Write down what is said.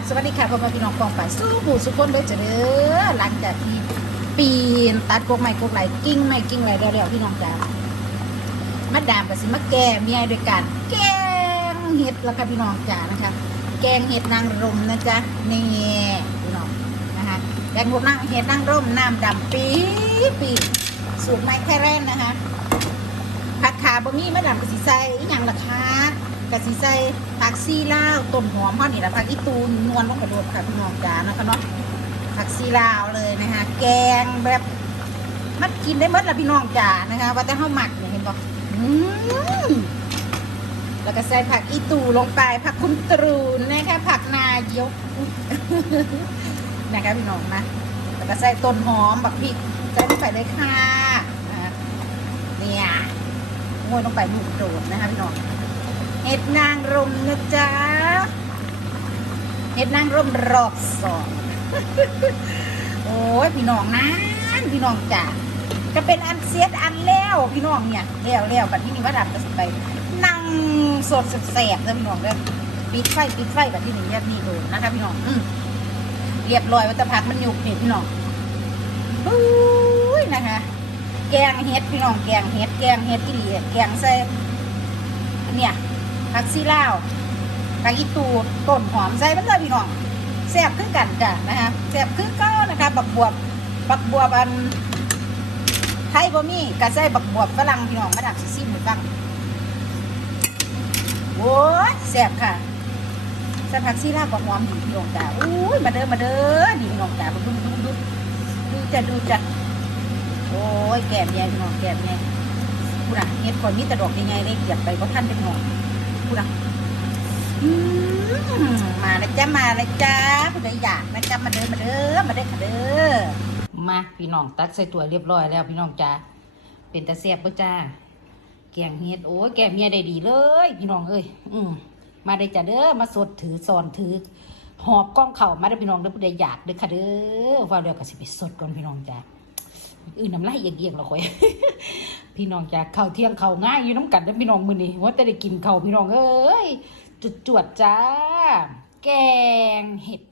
บสวัสดีค่ะพ่อแม่พี่น้องกองไปสู้ผู้สุขคนด้วยจ้ะเด้อหลังจากที่ปีนตัดกกใหม่กกไหลกิ้งใหม่กิ้งไหลเร็วๆพี่น้องจ้ามาดามกับสิมาแก่เมียด้วยกันแกงเห็ดแล้วค่ะพี่น้องจ้านะคะแกงเห็ดนางรมนะจ๊ะนี่พี่น้องนะคะแกงเห็ดนางเห็ดนางรมน้ำดำปีปีสูตรไม้แค่แรนนะคะผักขาบะมี่มะดามกะสิใส่อย่างละคะ กะสิใส่ผักซีลาวต้นหอมเฮานี่ละผักอีตูนนวลลงกระโดดค่ะพี่น้องจ๋านะคะเนาะผักซีลาวเลยนะคะแกงแบบมันกินได้หมดละพี่น้องจ๋านะคะว่าแต่เฮาหมักเนี่ยเห็นบ่อืมแล้วก็ใส่ผักอีตูลงไปผักคุณตรูนนะคะผักนายกนะคะพี่น้องนะแล้วก็ใส่ต้นหอมบักพริกใส่ลงไปเลยค่ะเนี่ยโรยลงไปลูกโดดนะคะพี่น้อง ห็ดนางรมนะจ๊ะเห็ดนางรมรอบสองโอ้ยพี่น้องนะพี่น้องจ้ะก็เป็นอันเสียดอันแล้วพี่น้องเนี่ยแล้วแล้วบัดที่นี่ว่าดับก็สิไปนั่งสดสแสบเลยพี่น้องเด้อปิดไฟปิดไฟบัดที่นี่เรียบนี่ดดนะคะพี่น้องอืเรียบร้อยวัตพักมันยุบนี่พี่น้องอุ้ยนะคะ แกงเห็ดพี่น้องแกงเห็ดแกงเห็ดที่ดีแกงใส่เนี่ย ผักซีลาวผักอีตูต้นหอมใส่มันเลยพี่น้องแซ่บคือกันจ้ะนะคะแซ่บคือเก้านะคะบักบวบบักบวบอันไทยบ่มีกระใส่บักบวบฝรั่งพี่น้องมาดับซิซิมให้ฟังโอ้ยแซ่บค่ะใส่ผักซีลาวกับหอมดีพี่น้องจ้ะอุ้ยมาเด้อมาเด้อนี่พี่น้องจ้ะดูดูดูดูจะดูจะโอ้ยแก้มใหญ่พี่น้องแก้มใหญ่พูดนะเฮ็ดก่อนมีแต่ดอกใหญ่ๆเลยเก็บไปเพราะท่านเป็นหอง พูดนะอืมมาเลยจ้ามาเลยจ้าผู้ใดอยากนะจ้ามาเด้อมาเด้อมาเด้อค่ะเด้อมาพี่น้องตักใส่ตัวเรียบร้อยแล้วพี่น้องจ้าเป็นตาแซ่บปะจ้าแกงเฮ็ดโอ้ยแกงเมียได้ดีเลย พี่น้องเอ้ยอืมมาได้จ้าเด้อมาสดถือสอนถือหอบกล้องเข่ามาได้พี่น้องเด้อผู้ใดอยากเด้อค่ะเด้อว่าเดี๋ยวก็สิไปสดก่อนพี่น้องจ้าอื่นน้ำลายเอียงๆเราค่อย พี่น้องจากข้าวเที่ยงข้าวง่ายอยู่น้ำกันนะพี่น้องมือนี้ว่าแต่ได้กินข้าวพี่น้องเอ้ยจุดจวดจ้า แกงเห็ด